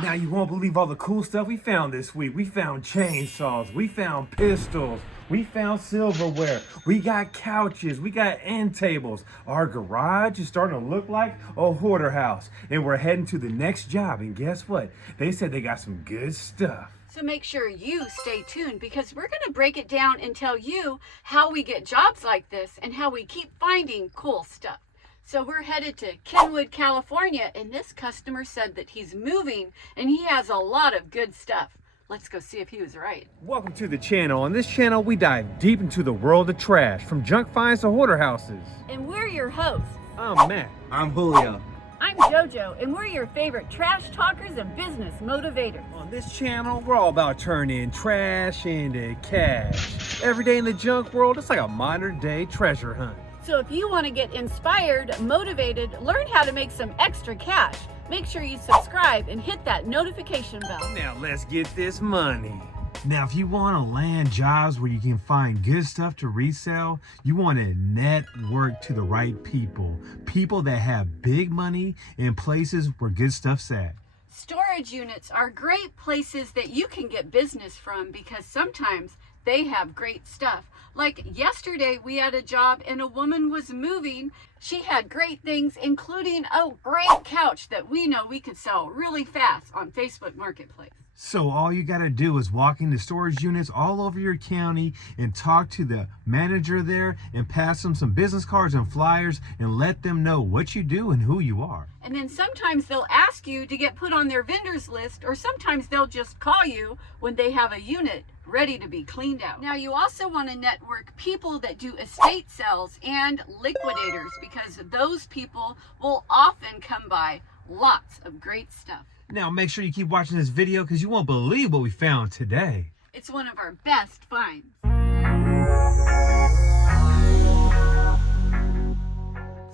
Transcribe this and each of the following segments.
Now you won't believe all the cool stuff we found this week. We found chainsaws, we found pistols, we found silverware, we got couches, we got end tables. Our garage is starting to look like a hoarder house. And we're heading to the next job. And guess what? They said they got some good stuff. So make sure you stay tuned because we're going to break it down and tell you how we get jobs like this and how we keep finding cool stuff. So we're headed to Kenwood, California, and this customer said that he's moving and he has a lot of good stuff. Let's go see if he was right. Welcome to the channel. On this channel, we dive deep into the world of trash, from junk finds to hoarder houses. And we're your hosts. I'm Matt. I'm Julio. I'm JoJo, and we're your favorite trash talkers and business motivators. On this channel, we're all about turning trash into cash. Every day in the junk world, it's like a modern day treasure hunt. So if you want to get inspired, motivated, learn how to make some extra cash, make sure you subscribe and hit that notification bell. Now let's get this money. Now, if you want to land jobs where you can find good stuff to resell, you want to network to the right people. People that have big money in places where good stuff's at. Storage units are great places that you can get business from because sometimes they have great stuff. Like yesterday, we had a job and a woman was moving. She had great things, including a great couch that we know we could sell really fast on Facebook Marketplace. So all you got to do is walk into storage units all over your county and talk to the manager there and pass them some business cards and flyers and let them know what you do and who you are. And then sometimes they'll ask you to get put on their vendors list, or sometimes they'll just call you when they have a unit ready to be cleaned out. Now you also want to network people that do estate sales and liquidators because those people will often come by lots of great stuff. Now make sure you keep watching this video because you won't believe what we found today. It's one of our best finds.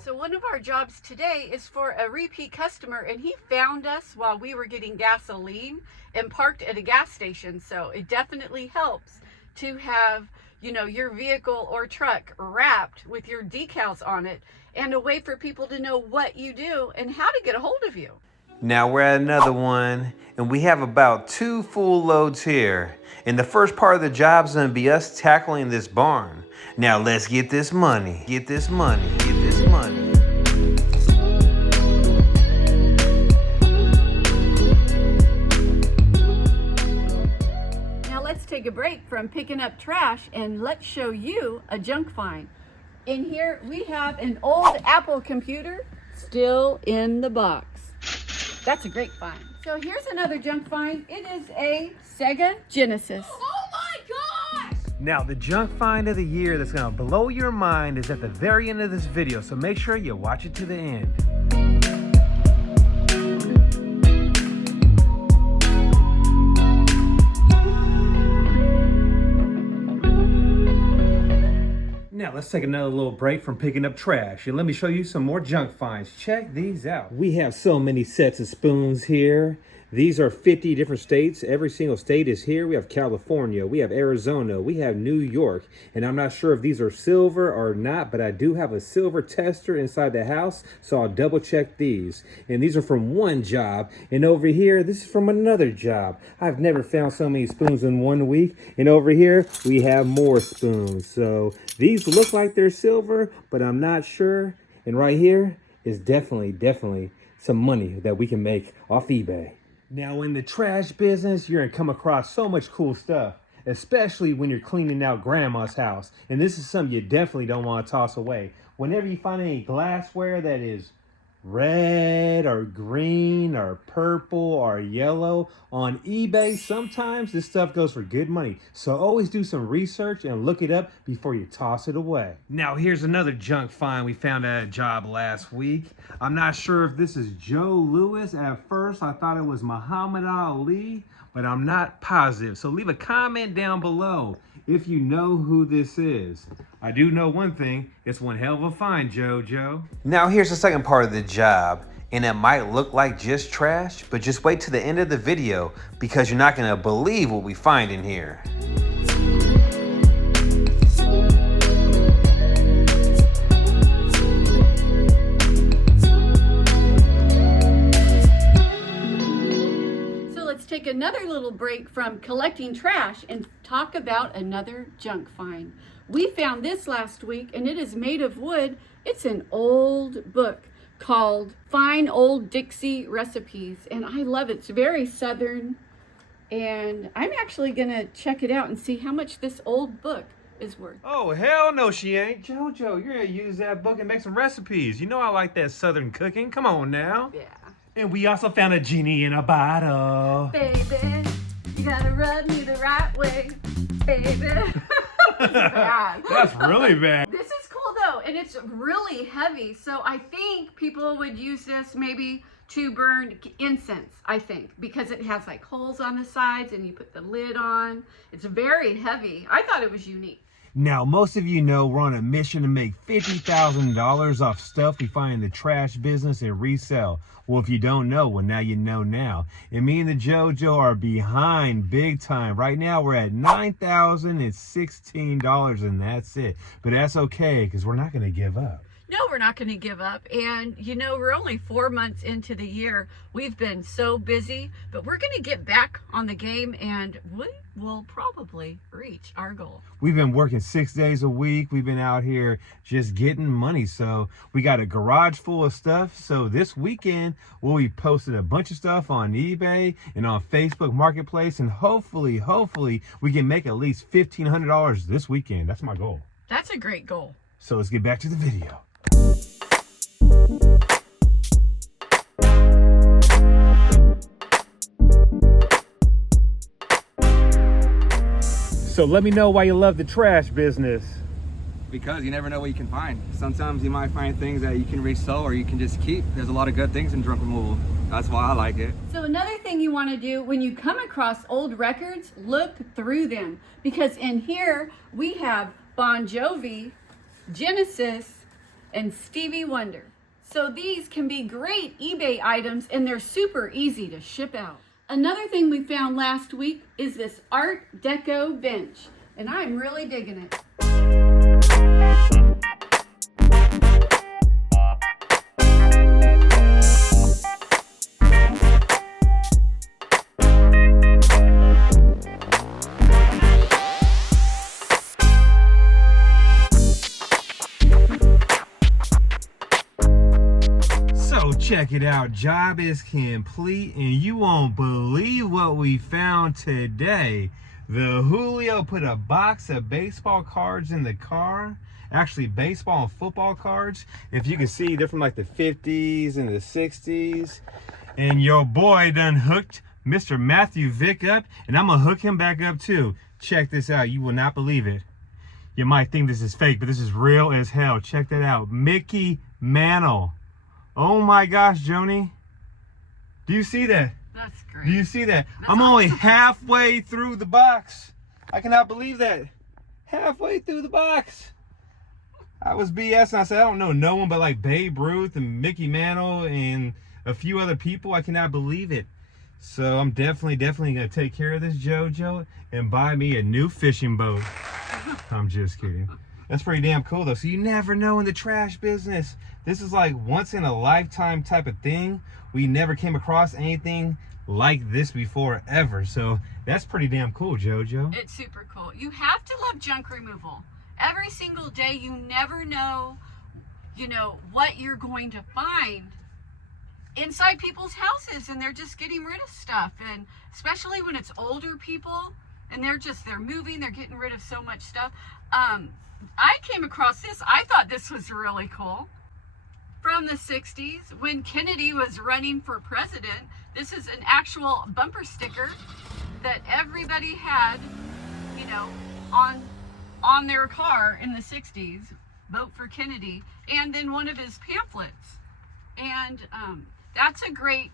So one of our jobs today is for a repeat customer, and he found us while we were getting gasoline and parked at a gas station. So it definitely helps to have, your vehicle or truck wrapped with your decals on it and a way for people to know what you do and how to get a hold of you. Now we're at another one, and we have about 2 full loads here. And the first part of the job is going to be us tackling this barn. Now let's get this money. Get this money. Get this money. Now let's take a break from picking up trash and let's show you a junk find. In here we have an old Apple computer still in the box. That's a great find. So here's another junk find. It is a Sega Genesis. Oh my gosh! Now the junk find of the year that's gonna blow your mind is at the very end of this video, so make sure you watch it to the end. Now let's take another little break from picking up trash and let me show you some more junk finds. Check these out. We have so many sets of spoons here. These are 50 different states. Every single state is here. We have California, we have Arizona, we have New York, and I'm not sure if these are silver or not, but I do have a silver tester inside the house, so I'll double check these. And these are from one job, and over here, this is from another job. I've never found so many spoons in 1 week, and over here, we have more spoons. So these look like they're silver, but I'm not sure. And right here is definitely some money that we can make off eBay. Now in the trash business, you're gonna come across so much cool stuff, especially when you're cleaning out grandma's house. And this is something you definitely don't want to toss away. Whenever you find any glassware that is red or green or purple or yellow on eBay, sometimes this stuff goes for good money. So always do some research and look it up before you toss it away. Now here's another junk find we found at a job last week. I'm not sure if this is Joe Louis. At first I thought it was Muhammad Ali, but I'm not positive. So leave a comment down below if you know who this is. I do know one thing, it's one hell of a find, JoJo. Now here's the second part of the job, and it might look like just trash, but just wait to the end of the video because you're not gonna believe what we find in here. let's take another little break from collecting trash and talk about another junk find. We found this last week, and it is made of wood. It's an old book called Fine Old Dixie Recipes, and I love it. It's very Southern, and I'm actually gonna check it out and see how much this old book is worth. Oh, hell no, she ain't. JoJo, you're gonna use that book and make some recipes. You know I like that Southern cooking. Come on now. Yeah. And we also found a genie in a bottle. Baby, you gotta rub me the right way, baby. Bad. That's really bad. This is cool though, and it's really heavy. So I think people would use this maybe to burn incense, I think, because it has like holes on the sides and you put the lid on. It's very heavy. I thought it was unique. Now, most of you know we're on a mission to make $50,000 off stuff we find in the trash business and resell. Well, if you don't know, well, now you know now. And me and the JoJo are behind big time. Right now, we're at $9,016, and that's it. But that's okay, because we're not going to give up. No, we're not going to give up. And, you know, we're only 4 months into the year. We've been so busy, but we're going to get back on the game, and we will probably reach our goal. We've been working 6 days a week. We've been out here just getting money. So we got a garage full of stuff. So this weekend, we'll be posting a bunch of stuff on eBay and on Facebook Marketplace. And hopefully, we can make at least $1,500 this weekend. That's my goal. That's a great goal. So let's get back to the video. So let me know why you love the trash business. Because you never know what you can find. Sometimes you might find things that you can resell or you can just keep. There's a lot of good things in junk removal. That's why I like it. So another thing you want to do when you come across old records, look through them. Because in here we have Bon Jovi, Genesis, and Stevie Wonder. So these can be great eBay items, and they're super easy to ship out. Another thing we found last week is this Art Deco bench, and I'm really digging it. Check it out, job is complete, and you won't believe what we found today. The Julio put a box of baseball cards in the car. Actually, baseball and football cards. If you can see, they're from like the 50s and the 60s. And your boy done hooked Mr. Matthew Vick up, and I'm gonna hook him back up too. Check this out, you will not believe it. You might think this is fake, but this is real as hell. Check that out, Mickey Mantle. Oh my gosh, Joni. Do you see that? That's great. Do you see that? That's I'm only awesome. halfway through the box. I cannot believe that. Halfway through the box. I was BS and I said, I don't know no one but like Babe Ruth and Mickey Mantle and a few other people. I cannot believe it. So I'm definitely going to take care of this, JoJo, and buy me a new fishing boat. I'm just kidding. That's pretty damn cool though. So you never know in the trash business. This is like once in a lifetime type of thing. We never came across anything like this before ever. So that's pretty damn cool, JoJo. It's super cool. You have to love junk removal. Every single day, you never know, what you're going to find inside people's houses, and they're just getting rid of stuff. And especially when it's older people and they're moving, they're getting rid of so much stuff. I came across this. I thought this was really cool. From the 60s, when Kennedy was running for president, this is an actual bumper sticker that everybody had, on their car in the 60s, vote for Kennedy, and then one of his pamphlets. And that's a great,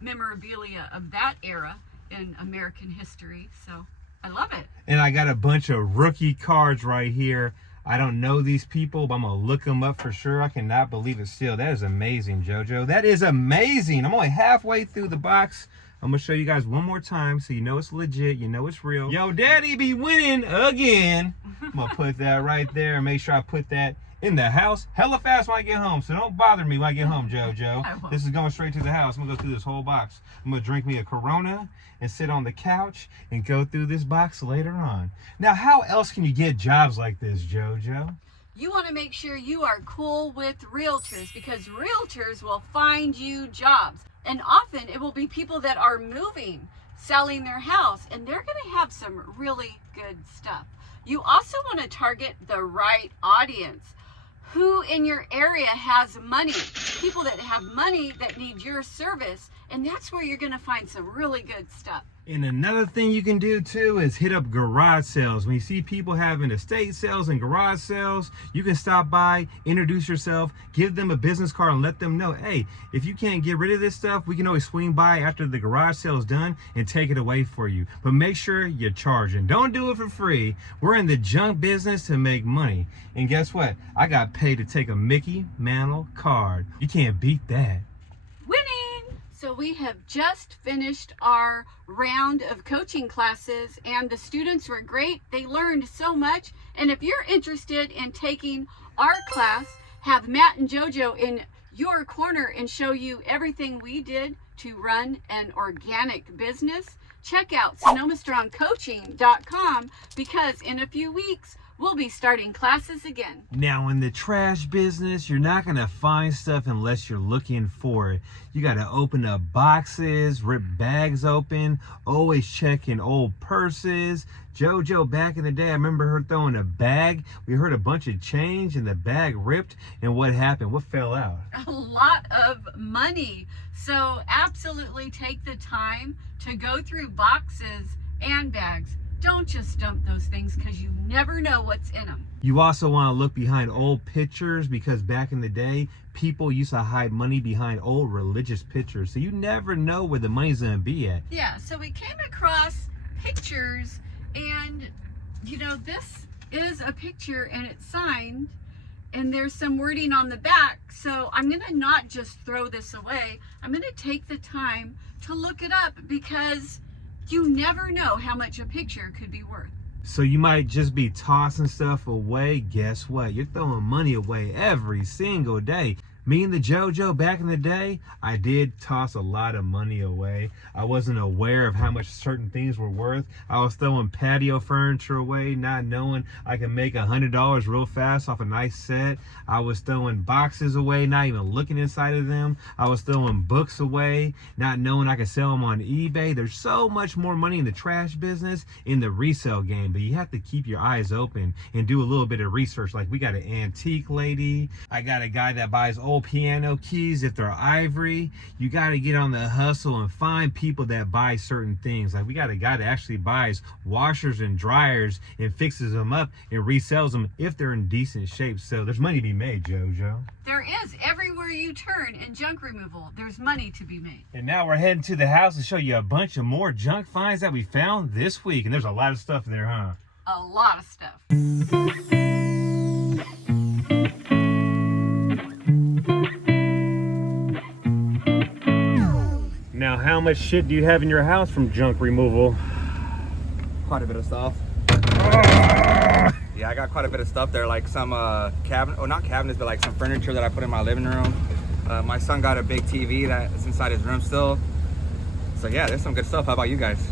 memorabilia of that era in American history. So I love it. And I got a bunch of rookie cards right here. I don't know these people, but I'm going to look them up for sure. I cannot believe it still. That is amazing, JoJo. That is amazing. I'm only halfway through the box. I'm gonna show you guys one more time so you know it's legit, you know it's real. Yo, daddy be winning again. I'm gonna put that right there and make sure I put that in the house hella fast when I get home. So don't bother me when I get home, JoJo. This is going straight to the house. I'm gonna go through this whole box. I'm gonna drink me a Corona and sit on the couch and go through this box later on. Now, how else can you get jobs like this, JoJo? You want to make sure you are cool with realtors, because realtors will find you jobs. And often it will be people that are moving, selling their house, and they're going to have some really good stuff. You also want to target the right audience. Who in your area has money? People that have money that need your service, and that's where you're going to find some really good stuff. And another thing you can do too is hit up garage sales. When you see people having estate sales and garage sales, you can stop by, introduce yourself, give them a business card and let them know, hey, if you can't get rid of this stuff, we can always swing by after the garage sale is done and take it away for you. But make sure you're charging. Don't do it for free. We're in the junk business to make money. And guess what? I got paid to take a Mickey Mantle card. You can't beat that. So we have just finished our round of coaching classes, and the students were great. They learned so much. And if you're interested in taking our class, have Matt and JoJo in your corner and show you everything we did to run an organic business, check out SonomaStrongCoaching.com, because in a few weeks, we'll be starting classes again. Now, in the trash business, you're not going to find stuff unless you're looking for it. You got to open up boxes, rip bags open, always checking old purses. JoJo, back in the day, I remember her throwing a bag. We heard a bunch of change and the bag ripped. And what happened? What fell out? A lot of money. So absolutely take the time to go through boxes and bags. Don't just dump those things, because you never know what's in them. You also want to look behind old pictures, because back in the day, people used to hide money behind old religious pictures. So you never know where the money's going to be at. Yeah, so we came across pictures, and you know, this is a picture and it's signed, and there's some wording on the back. So I'm going to not just throw this away. I'm going to take the time to look it up, because you never know how much a picture could be worth. So you might just be tossing stuff away. Guess what? You're throwing money away every single day. Me and the JoJo back in the day, I did toss a lot of money away. I wasn't aware of how much certain things were worth. I was throwing patio furniture away, not knowing I could make $100 real fast off a nice set. I was throwing boxes away, not even looking inside of them. I was throwing books away, not knowing I could sell them on eBay. There's so much more money in the trash business, in the resale game, but you have to keep your eyes open and do a little bit of research. Like, we got an antique lady. I got a guy that buys old piano keys if they're ivory. You got to get on the hustle and find people that buy certain things. Like, we got a guy that actually buys washers and dryers and fixes them up and resells them if they're in decent shape. So there's money to be made, JoJo. There is. Everywhere you turn in junk removal, there's money to be made. And now we're heading to the house to show you a bunch of more junk finds that we found this week. And there's a lot of stuff there, huh? A lot of stuff. Now, how much shit do you have in your house from junk removal? Quite a bit of stuff. Yeah, I got quite a bit of stuff there, like some cabinet, not cabinets, but like some furniture that I put in my living room. My son got a big TV that's inside his room still. So yeah, there's some good stuff. How about you guys?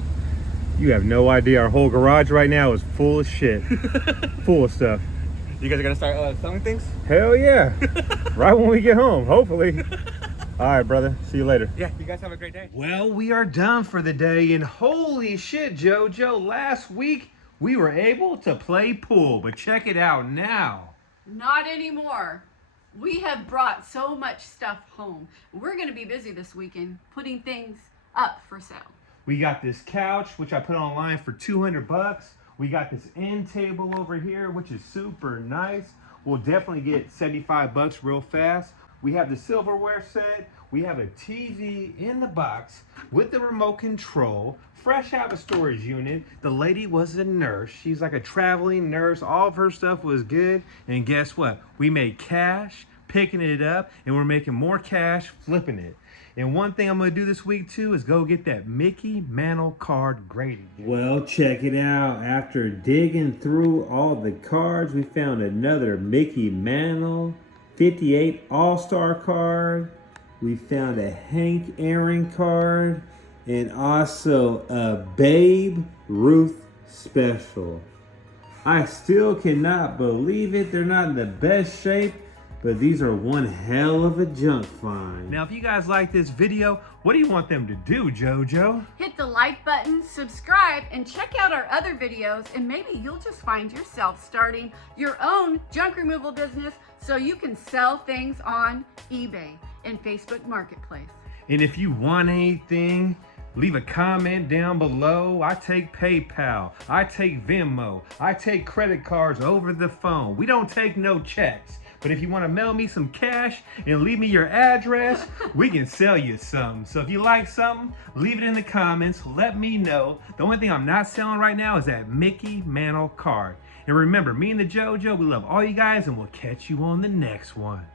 You have no idea. Our whole garage right now is full of shit. Full of stuff. You guys are gonna start selling things? Hell yeah. Right when we get home, hopefully. All right, brother. See you later. Yeah, you guys have a great day. Well, we are done for the day, and holy shit, JoJo, last week we were able to play pool, but check it out now. Not anymore. We have brought so much stuff home. We're going to be busy this weekend putting things up for sale. We got this couch, which I put online for $200. We got this end table over here, which is super nice. We'll definitely get $75 real fast. We have the silverware set. We have a TV in the box with the remote control, fresh out of storage unit. The lady was a nurse. She's like a traveling nurse. All of her stuff was good. And guess what? We made cash picking it up, and we're making more cash flipping it. And one thing I'm gonna do this week too is go get that Mickey Mantle card graded. Well, check it out. After digging through all the cards, we found another Mickey Mantle 58 All-Star card. We found a Hank Aaron card and also a Babe Ruth special. I still cannot believe it. They're not in the best shape, but these are one hell of a junk find. Now, if you guys like this video, what do you want them to do, JoJo? Hit the like button, subscribe, and check out our other videos, and maybe you'll just find yourself starting your own junk removal business so you can sell things on eBay and Facebook Marketplace. And if you want anything, leave a comment down below. I take PayPal, I take Venmo, I take credit cards over the phone. We don't take no checks. But if you want to mail me some cash and leave me your address, we can sell you some. So if you like something, leave it in the comments. Let me know. The only thing I'm not selling right now is that Mickey Mantle card. And remember, me and the JoJo, we love all you guys, and we'll catch you on the next one.